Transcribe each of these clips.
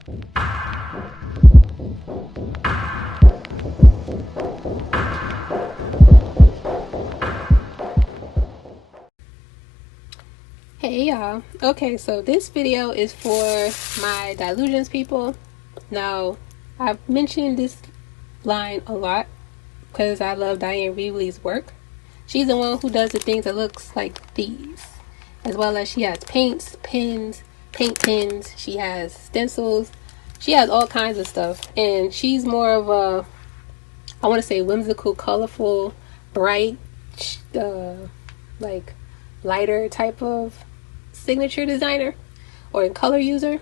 Hey y'all. Okay, so this video is for my Dylusions people. Now, I've mentioned this line a lot because I love Diane Reevely's work. She's the one who does the things that looks like these, as well as she has paints, pens, paint pens, she has stencils, she has all kinds of stuff, and she's more of a, I want to say, whimsical, colorful, bright, like lighter type of signature designer or color user.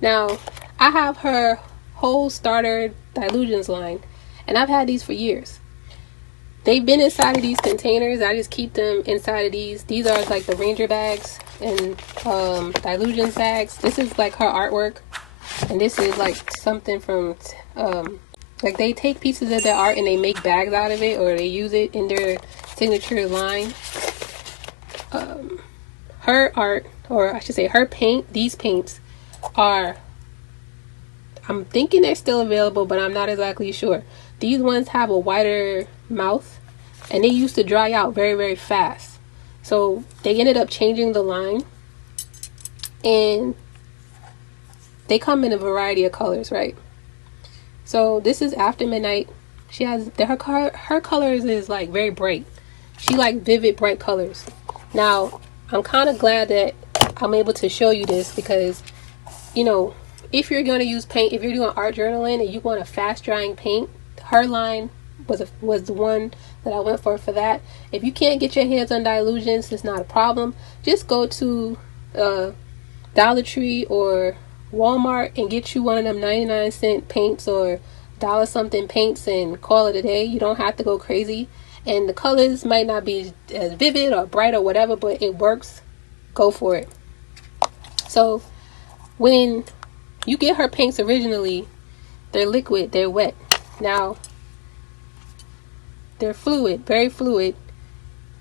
Now, I have her whole starter Dylusions line, and I've had these for years. They've been inside of these containers. I just keep them inside of these. These are like the Ranger bags and Dylusions bags. This is like her artwork, and this is like something from like they take pieces of their art and they make bags out of it, or they use it in their signature line. Her art, or I should say her paint, these paints are, I'm thinking they're still available, but I'm not exactly sure. These ones have a wider mouth, and they used to dry out very, very fast. So they ended up changing the line, and they come in a variety of colors, right? So this is After Midnight. She has, her colors is like very bright. She like vivid, bright colors. Now, I'm kind of glad that I'm able to show you this because, you know, if you're going to use paint, if you're doing art journaling and you want a fast drying paint, her line was the one that I went for that. If you can't get your hands on Dylusions, it's not a problem. Just go to Dollar Tree or Walmart and get you one of them 99-cent paints or dollar something paints and call it a day. You don't have to go crazy. And the colors might not be as vivid or bright or whatever, but it works. Go for it. So when you get her paints originally, they're liquid, they're wet. Now, they're fluid, very fluid.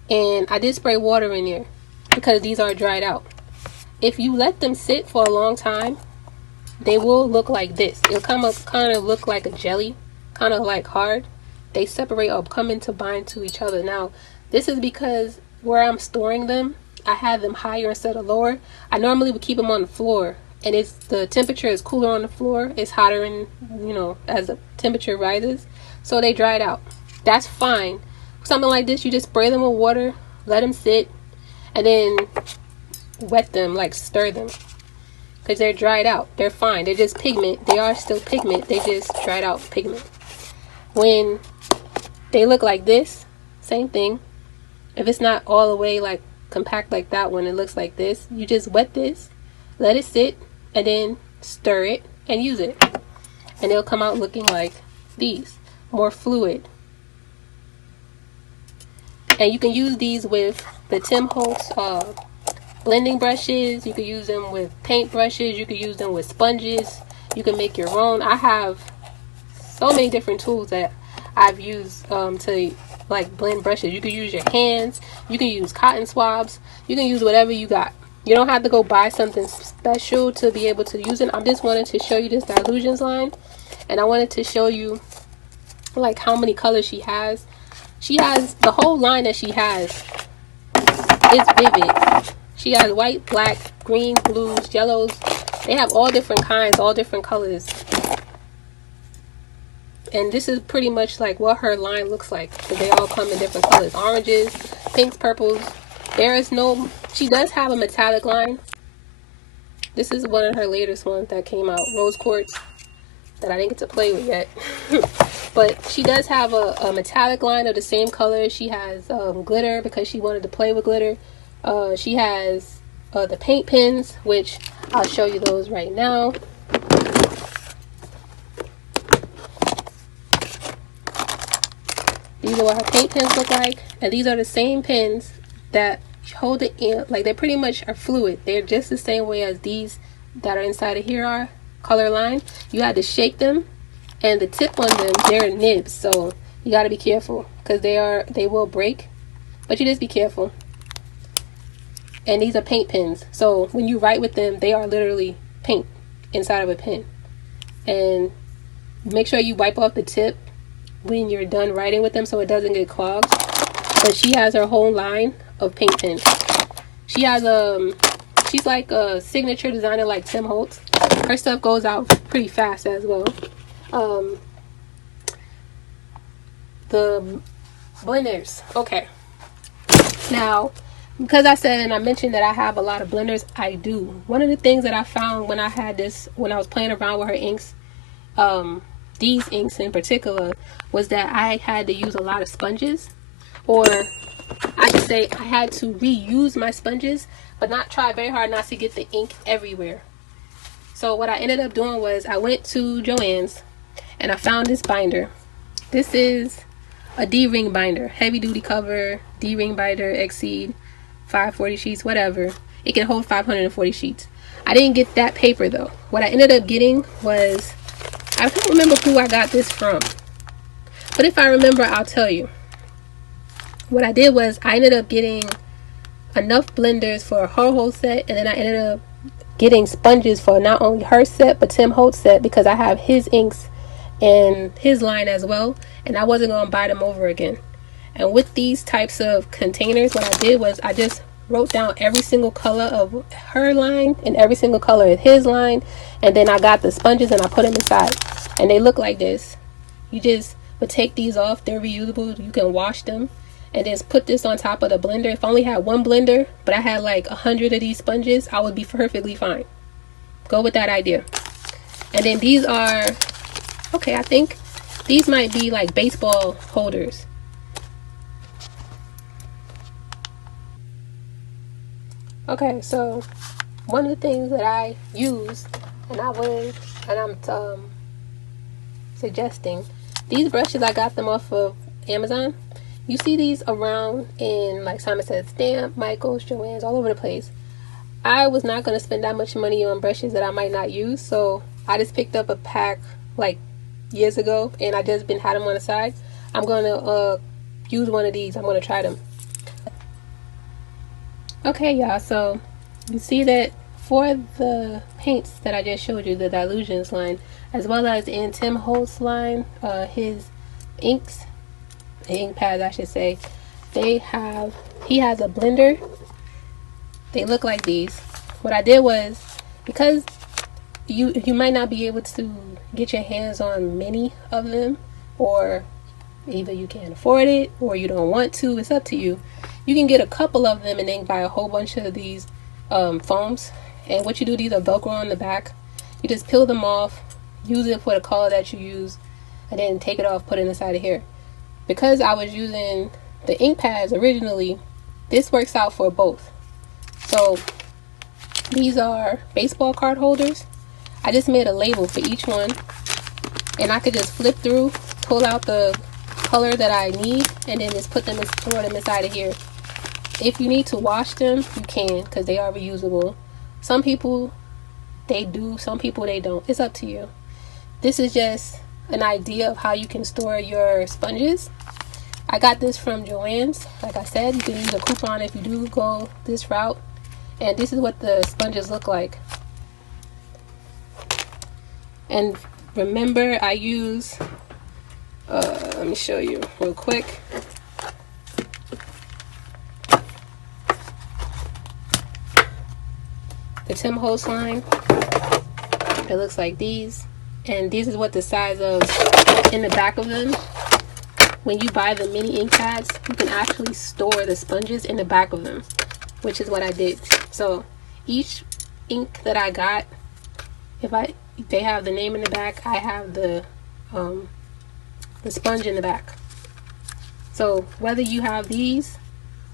And I did spray water in there because these are dried out. If you let them sit for a long time, they will look like this. It'll kind of look like a jelly, kind of like hard. They separate or come into bind to each other. Now, this is because where I'm storing them, I have them higher instead of lower. I normally would keep them on the floor, and the temperature is cooler on the floor. It's hotter, in, you know, as the temperature rises. So they dried out. That's fine. Something like this, you just spray them with water, let them sit, and then wet them, like stir them, because they're dried out. They're fine. They're just pigment. They are still pigment. They just dried out pigment. When they look like this, same thing. If it's not all the way like compact like that one, it looks like this. You just wet this, let it sit, and then stir it and use it. And it'll come out looking like these, more fluid. And you can use these with the Tim Holtz blending brushes. You can use them with paint brushes. You can use them with sponges. You can make your own. I have so many different tools that I've used to like blend brushes. You can use your hands, you can use cotton swabs, you can use whatever you got. You don't have to go buy something special to be able to use it. I just wanted to show you this Dylusions line, and I wanted to show you like how many colors she has. She has the whole line that she has is vivid. She has white, black, green, blues, yellows. They have all different kinds, all different colors. And this is pretty much like what her line looks like, because they all come in different colors: oranges, pinks, purples. There is no, she does have a metallic line. This is one of her latest ones that came out, rose quartz, that I didn't get to play with yet. But she does have a metallic line of the same color. She has glitter because she wanted to play with glitter. She has the paint pens, which I'll show you those right now. These are what her paint pens look like, and these are the same pens that hold it in, like they pretty much are fluid. They're just the same way as these that are inside of here are color line. You had to shake them, and the tip on them, they're nibs, so you got to be careful because they will break, but you just be careful. And these are paint pens, so when you write with them, they are literally paint inside of a pen. and make sure you wipe off the tip when you're done writing with them so it doesn't get clogged. But she has her whole line of paint pens. She has she's like a signature designer like Tim Holtz. Her stuff goes out pretty fast as well. The blenders. Okay. Now, because I said and I mentioned that I have a lot of blenders, I do. One of the things that I found when I was playing around with her inks, these inks in particular, was that I had to use a lot of sponges, or I should say I had to reuse my sponges, but not try very hard not to get the ink everywhere. So what I ended up doing was I went to Joann's and I found this binder. This is a D-ring binder, heavy duty cover, D-ring binder, Exceed 540 sheets, whatever. It can hold 540 sheets. I didn't get that paper though. What I ended up getting was, I don't remember who I got this from, but if I remember, I'll tell you. What I did was I ended up getting enough blenders for her whole set, and then I ended up getting sponges for not only her set but Tim Holtz set, because I have his inks in his line as well, and I wasn't going to buy them over again. And with these types of containers, what I did was I just wrote down every single color of her line and every single color of his line, and then I got the sponges and I put them inside, and they look like this. You just would take these off, they're reusable, you can wash them, and just put this on top of the blender. If I only had one blender but I had like 100 of these sponges, I would be perfectly fine. Go with that idea. And then these are, okay, I think these might be like baseball holders. Okay, so one of the things that I use, and I'm suggesting, these brushes, I got them off of Amazon. You see these around in, like Simon Says, Stamp, Michael's, Joann's, all over the place. I was not going to spend that much money on brushes that I might not use, so I just picked up a pack like years ago, and I just had them on the side. I'm going to use one of these. I'm going to try them. Okay, y'all, so you see that for the paints that I just showed you, the Dylusions line, as well as in Tim Holtz line, his inks, ink pads I should say, he has a blender. They look like these. What I did was, because you might not be able to get your hands on many of them, or either you can't afford it or you don't want to, it's up to you. You can get a couple of them and then buy a whole bunch of these foams, and what you do, these are Velcro on the back. You just peel them off, use it for the color that you use, and then take it off, put it inside of here. Because I was using the ink pads originally, this works out for both. So these are baseball card holders. I just made a label for each one, and I could just flip through, pull out the color that I need, and then just throw them inside of here. If you need to wash them, you can, because they are reusable. Some people they do, some people they don't. It's up to you. This is just an idea of how you can store your sponges. I got this from Joann's. Like I said, you can use a coupon if you do go this route. And this is what the sponges look like. And remember, I use let me show you real quick. The Tim Holtz line. It looks like these. And this is what the size of in the back of them. When you buy the mini ink pads, you can actually store the sponges in the back of them, which is what I did. So each ink that I got, they have the name in the back, I have the sponge in the back. So whether you have these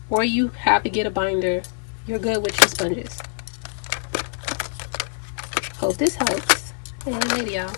or you have to get a binder, you're good with your sponges. Hope this helps, and later y'all.